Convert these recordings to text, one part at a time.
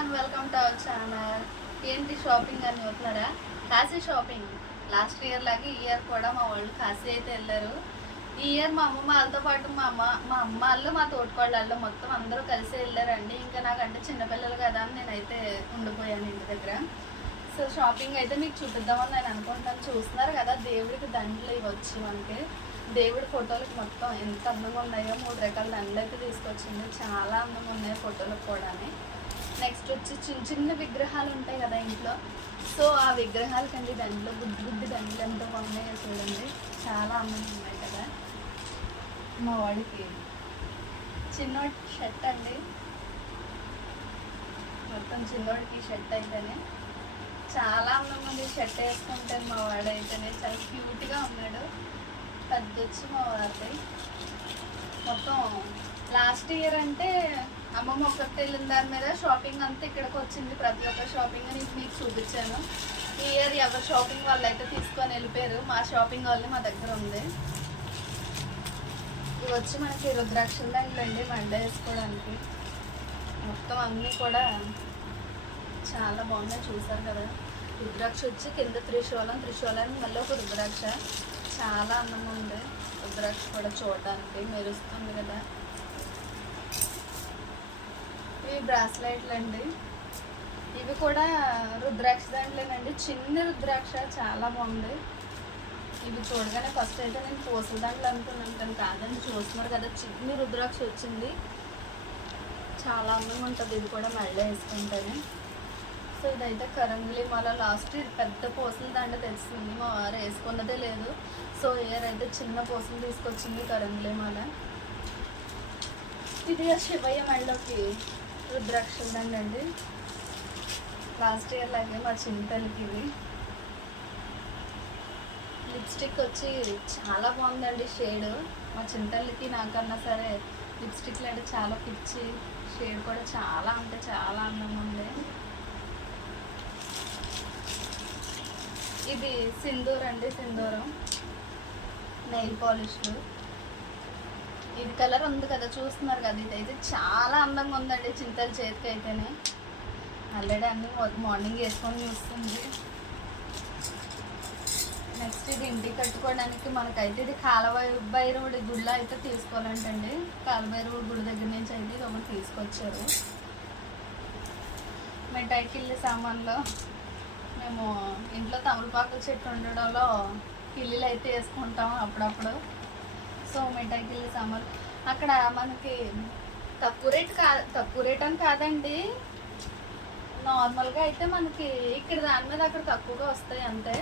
Everyone, welcome to our channel. ఏంటి shopping అని చూస్తున్నారా? కాశీ షాపింగ్. లాస్ట్ ఇయర్ లాగా ఈ ఇయర్ కూడా మా వాళ్ళు కాశీ అయితే వెళ్ళారు. ఈ ఇయర్ మా అమ్మమ్మ వాళ్ళతో పాటు మా అమ్మ వాళ్ళు, మా తోటికోళ్ళు మొత్తం అందరూ కలిసి వెళ్ళారండి. ఇంకా నాకంటే చిన్నపిల్లలు కదా అని నేనైతే ఉండిపోయాను ఇంటి దగ్గర. సో షాపింగ్ అయితే మీకు చూపిద్దామని నేను అనుకుంటాను. చూస్తున్నారు కదా, దేవుడికి దండలు ఇవి వచ్చి మనకి దేవుడి ఫోటోలకు మొత్తం ఎంత అందంగా ఉన్నాయో. 3 రకాల దండలు అయితే తీసుకొచ్చింది. చాలా అందంగా ఉన్నాయి ఫోటోలకు కూడా. నెక్స్ట్ వచ్చి చిన్న చిన్న విగ్రహాలు ఉంటాయి కదా ఇంట్లో, సో ఆ విగ్రహాలకండి దండలు, బుద్ధి బుద్ధి దండలు ఎంతో బాగున్నాయో చూడండి. చాలా అందంగా ఉన్నాయి కదా. మా వాడికి చిన్నోడి షర్ట్ అండి, మొత్తం చిన్నోడికి షర్ట్ అయితేనే చాలా అందంగా ఉంది. షర్ట్ వేసుకుంటే మా వాడైతేనే చాలా క్యూట్గా ఉన్నాడు. పెద్ద వచ్చి మా వారి మొత్తం లాస్ట్ ఇయర్ అంటే అమ్మమ్మ ఒక్కటి వెళ్ళిన దాని మీద షాపింగ్ అంతా ఇక్కడికి వచ్చింది. ప్రతి ఒక్క షాపింగ్ అని మీకు చూపించాను. ఈ ఇయర్ ఎవరి షాపింగ్ వాళ్ళు అయితే తీసుకొని వెళ్ళిపోయారు. మా షాపింగ్ వాళ్ళని మా దగ్గర ఉంది. ఇవి వచ్చి మనకి రుద్రాక్షల దండలు అండి, మండ వేసుకోవడానికి. మొత్తం అన్నీ కూడా చాలా బాగున్నాయి. చూసారు కదా, రుద్రాక్ష వచ్చి కింద త్రిశూలం మళ్ళీ ఒక రుద్రాక్ష. చాలా అందంగా ఉంది రుద్రాక్ష కూడా చూడడానికి, మెరుస్తుంది కదా. ఇవి బ్రాస్లైట్లు అండి, ఇవి కూడా రుద్రాక్ష దండలేనండి. చిన్న రుద్రాక్ష చాలా బాగుంది. ఇవి చూడగానే ఫస్ట్ అయితే నేను పూసల దండలు అనుకున్నాను, కానీ కాదండి. చూస్తున్నారు కదా, చిన్న రుద్రాక్ష వచ్చింది. చాలా అందంగా ఉంటుంది. ఇది కూడా మెళ్ళ వేసుకుంటాను. సో ఇదైతే కరంగిలి మాల. లాస్ట్ ఇది పెద్ద పూసల దండ తెచ్చింది, మా వారు వేసుకున్నదే లేదు. సో ఇయర్ అయితే చిన్న పూసలు తీసుకొచ్చింది కరంగిలి మాల. ఇది శివయ్య మెళ్ళకి రుద్రాక్షల దండ అండి. లాస్ట్ ఇయర్ లాగే మా చింతలకి ఇది. లిప్స్టిక్ వచ్చి చాలా బాగుందండి షేడ్. మా చింతలకి నాకన్నా సరే లిప్స్టిక్లు అంటే చాలా పిచ్చి. షేడ్ కూడా చాలా అంటే చాలా అందంగా ఉంది. ఇది సింధూర్ అండి, సింధూరం నెయిల్ పాలిష్లు. ఇది కలర్ ఉంది కదా, చూస్తున్నారు కదా. ఇదైతే చాలా అందంగా ఉందండి చింతల చేతికి అయితేనే. ఆల్రెడీ అన్నీ మార్నింగ్ వేసుకొని చూస్తుంది. నెక్స్ట్ ఇది ఇంటికి కట్టుకోవడానికి మనకైతే ఇది కాలభైరవుడి గుడిలో అయితే తీసుకోవాలంటండి. కాలభైరవుడి గుడి దగ్గర నుంచి అయితే ఇది ఒకటి తీసుకొచ్చారు. మిఠాయికి వెళ్ళే సామాన్లో మేము ఇంట్లో తమలపాకుల చెట్టు ఉండడంలో కిల్లీలు అయితే వేసుకుంటాం అప్పుడప్పుడు. సో మిఠాయికి వెళ్ళే సామాన్లు అక్కడ మనకి తక్కువ రేట్ అని కాదండి, నార్మల్గా అయితే మనకి ఇక్కడ దాని మీద అక్కడ తక్కువగా వస్తాయి అంతే.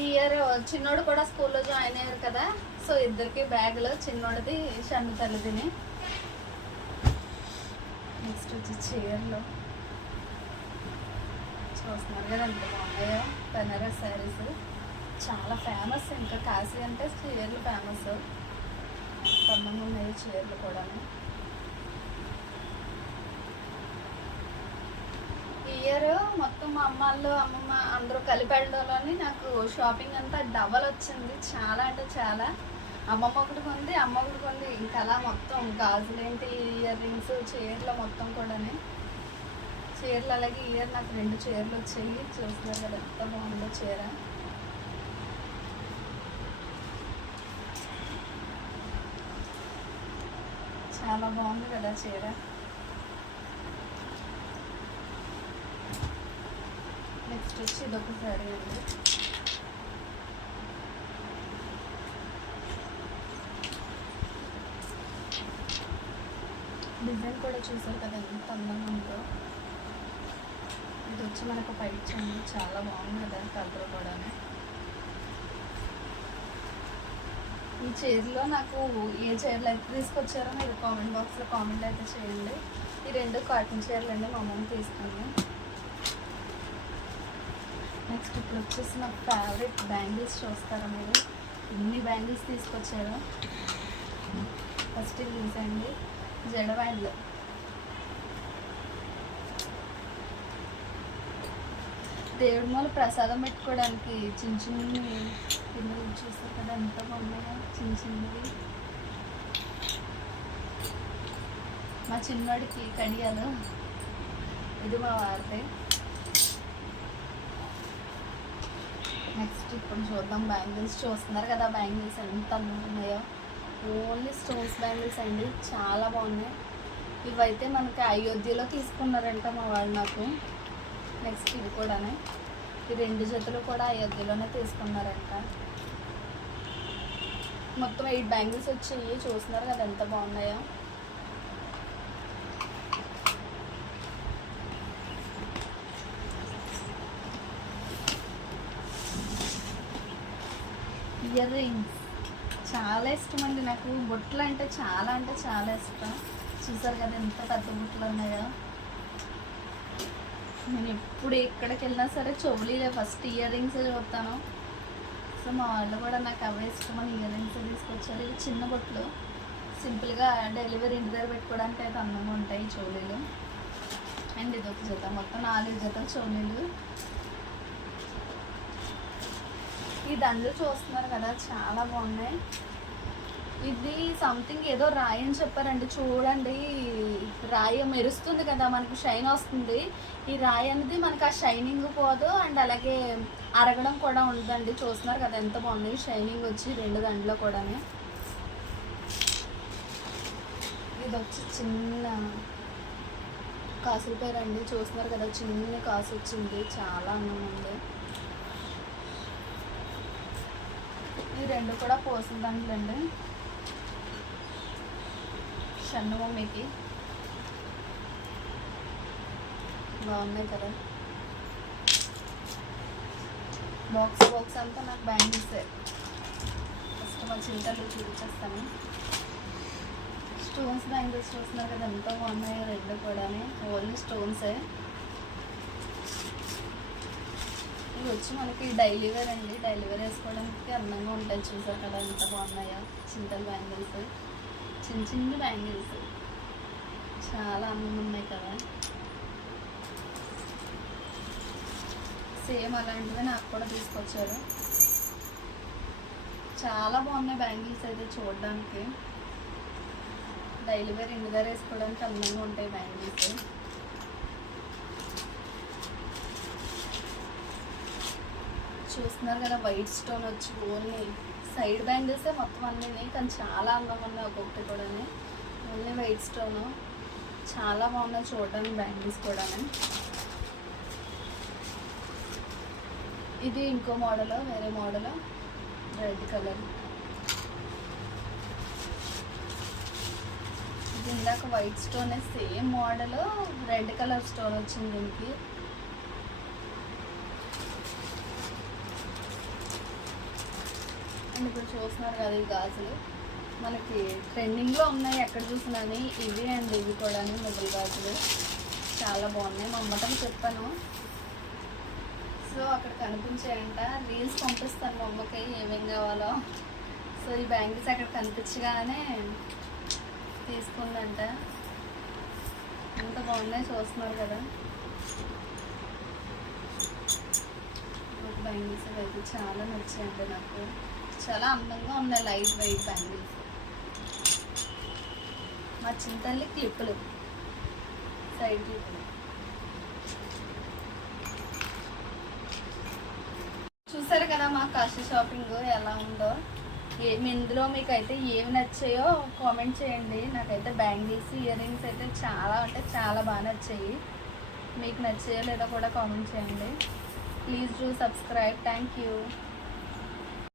ఈ ఇయర్ చిన్నోడు కూడా స్కూల్లో జాయిన్ అయ్యారు కదా, సో ఇద్దరికి బ్యాగులు, చిన్నోడిది షన్ను తల్లిదిని. నెక్స్ట్ వచ్చి చీరలు చూస్తున్నారు కదా ఎంత బాగున్నాయో. బెనారస్ శారీస్ చాలా ఫేమస్. ఇంకా కాశీ అంటే చీరలు ఫేమస్. అందంగా ఉన్నాయి చీరలు కూడా. ఈ ఇయర్ మొత్తం మా అమ్మమ్మ అందరూ కలిపి వెళ్ళడంలోని నాకు షాపింగ్ అంతా డబల్ వచ్చింది. చాలా అంటే చాలా. అమ్మమ్మ ఒకటి కొంది, అమ్మ ఒకటి కొంది. ఇంకా అలా మొత్తం గాజులేంటి, ఇయర్ రింగ్స్, చీరలు మొత్తం కూడా. చీరలు అలాగే ఈ ఇయర్ నాకు 2 చీరలు వచ్చాయి. చూస్తున్నారు కదా ఎంత బాగుందో చీర. చాలా బాగుంది కదా చీర. నెక్స్ట్ వచ్చి ఇదొక సారీ అండి. డిజైన్ కూడా చూసారు కదా ఎంత అందంగా ఉందో. ఇది వచ్చి మనకు పైచండి, చాలా బాగుంది కదా కలర్ కూడా. ఈ చీరలో నాకు ఏ చీరలు అయితే తీసుకొచ్చారో మీరు కామెంట్ బాక్స్లో కామెంట్ అయితే చేయండి. ఈ 2 కాటన్ చీరలు అండి మా అమ్మని తీసుకుని. నెక్స్ట్ ఇప్పుడు వచ్చేసి నా ఫేవరెట్ బ్యాంగిల్స్ చూస్తారా మీరు, ఎన్ని బ్యాంగిల్స్ తీసుకొచ్చారో. ఫస్ట్ ఇది చూసండి, జడవాళ్ళు. దేవుడి మూల ప్రసాదం పెట్టుకోవడానికి చిన్న చిన్నవి గిన్నెలు చూస్తారు కదా ఎంత బాగున్నాయో, చిన్న చిన్నవి. మా చిన్నవాడికి కడియాలు ఇది మా వారిది. నెక్స్ట్ ఇప్పుడు చూద్దాం బ్యాంగిల్స్. చూస్తున్నారు కదా బ్యాంగిల్స్ ఎంత ఉన్నాయో. ఓన్లీ స్టోన్స్ బ్యాంగిల్స్ అండి, చాలా బాగున్నాయి. ఇవైతే మనకి అయోధ్యలో తీసుకున్నారంట మా వాళ్ళు నాకు. నెక్స్ట్ ఇది కూడానే, ఈ 2 జతలు కూడా అయోధ్యలోనే తీసుకున్నారంట. మొత్తం 8 బ్యాంగిల్స్ వచ్చాయి. చూస్తున్నారు కదా ఎంత బాగున్నాయో. ఇయర్ రింగ్స్ చాలా ఇష్టం అండి నాకు. బొట్లు అంటే చాలా ఇష్టం. చూసారు కదా ఎంత పెద్ద బొట్లు ఉన్నాయో. నేను ఎప్పుడు ఎక్కడికి వెళ్ళినా సరే చెవులీలే ఫస్ట్ ఇయర్ రింగ్స్ చూస్తాను. సో మా వాళ్ళు కూడా నాకు అవే ఇష్టమని ఇయర్ రింగ్స్ తీసుకొచ్చారు. ఇవి చిన్న బొట్లు, సింపుల్గా డెలివరీ ఇంటి దగ్గర పెట్టుకోవడానికి అయితే అందంగా ఉంటాయి చెవులీలు. అండ్ ఇది ఒక జత, మొత్తం 4 జతలు చెవులీలు. ఈ దండలు చూస్తున్నారు కదా చాలా బాగున్నాయి. ఇది సంథింగ్ ఏదో రాయి అని చెప్పారండి. చూడండి రాయి మెరుస్తుంది కదా, మనకి షైన్ వస్తుంది. ఈ రాయి అనేది మనకి ఆ షైనింగ్ పోదు, అండ్ అలాగే అరగడం కూడా ఉండదండి. చూస్తున్నారు కదా ఎంత బాగున్నాయి షైనింగ్ వచ్చి 2 దండలో కూడా. ఇది వచ్చి చిన్న కాసుల పేరు అండి. చూస్తున్నారు కదా చిన్న కాసు వచ్చింది, చాలా అందంగా ఉంది. ఈ 2 కూడా పోసిన దండలండి. షన్ను మమ్మీకి బాగున్నాయి కదా. బాక్స్ అంతా నాకు బ్యాంగిల్స్. ఫస్ట్ మా చింతలు చూపించేస్తాను. స్టోన్స్ బ్యాంగిల్స్ చూస్తున్నారు కదా ఎంత బాగున్నాయో 2 కూడా. ఓన్లీ స్టోన్సే. ఇవి వచ్చి మనకి డైలీ వేర్ అండి. డైలీ వేర్ వేసుకోవడానికి అందంగా ఉంటాయి. చూసారు కదా ఎంత బాగున్నాయో చింతల బ్యాంగిల్స్. చిన్న బ్యాంగిల్స్ చాలా అందంగా ఉన్నాయి కదా. సేమ్ అలాంటివి నాకు కూడా తీసుకొచ్చారు. చాలా బాగున్నాయి బ్యాంగిల్స్ అయితే చూడడానికి. డైలీ వేర్ ఇంటి దగ్గర వేసుకోవడానికి అందంగా ఉంటాయి బ్యాంగిల్స్. చూస్తున్నారు కదా వైట్ స్టోన్ వచ్చి ఓన్లీ సైడ్ బ్యాంగిల్సే మొత్తం అన్నీ, కానీ చాలా అందంగా ఉన్నాయి ఒక్కొక్కటి కూడా. ఓన్లీ వైట్ స్టోను చాలా బాగున్నాయి చూడడానికి బ్యాంగిల్స్ కూడా. ఇది ఇంకో మోడల్, వేరే మోడల్ రెడ్ కలర్. ఇది ఇందాక white stone same model, red colour stone వచ్చింది దీనికి. అండ్ ఇప్పుడు చూస్తున్నారు కదా ఈ గాజులు మనకి ట్రెండింగ్లో ఉన్నాయి ఎక్కడ చూసినాని. ఇవి అండ్ ఇవి కూడా మొబైల్ గాజులు చాలా బాగున్నాయి. మా అమ్మతో చెప్పాను, సో అక్కడ కనిపించాయంట. రీల్స్ పంపిస్తాను మా అమ్మకి ఏమేం కావాలో. సో ఈ బ్యాంగిల్స్ అక్కడ కనిపించగానే తీసుకుందంట. ఎంత బాగున్నాయి చూస్తున్నారు కదా. బ్యాంగిల్స్ అయితే చాలా నచ్చాయండి నాకు. చాలా అందంగా ఉన్నాయి లైట్ వెయిట్ బ్యాంగిల్స్. మా చింతల్లి క్లిప్పులు, సైడ్ క్లిప్పులు. చూసారు కదా మా కాశీ షాపింగ్ ఎలా ఉందో. ఇందులో మీకు అయితే ఏమి నచ్చాయో కామెంట్ చేయండి. నాకైతే బ్యాంగిల్స్ ఇయర్ రింగ్స్ అయితే చాలా అంటే చాలా బాగా నచ్చాయి. మీకు నచ్చాయో లేదో కూడా కామెంట్ చేయండి. Please do subscribe. Thank you.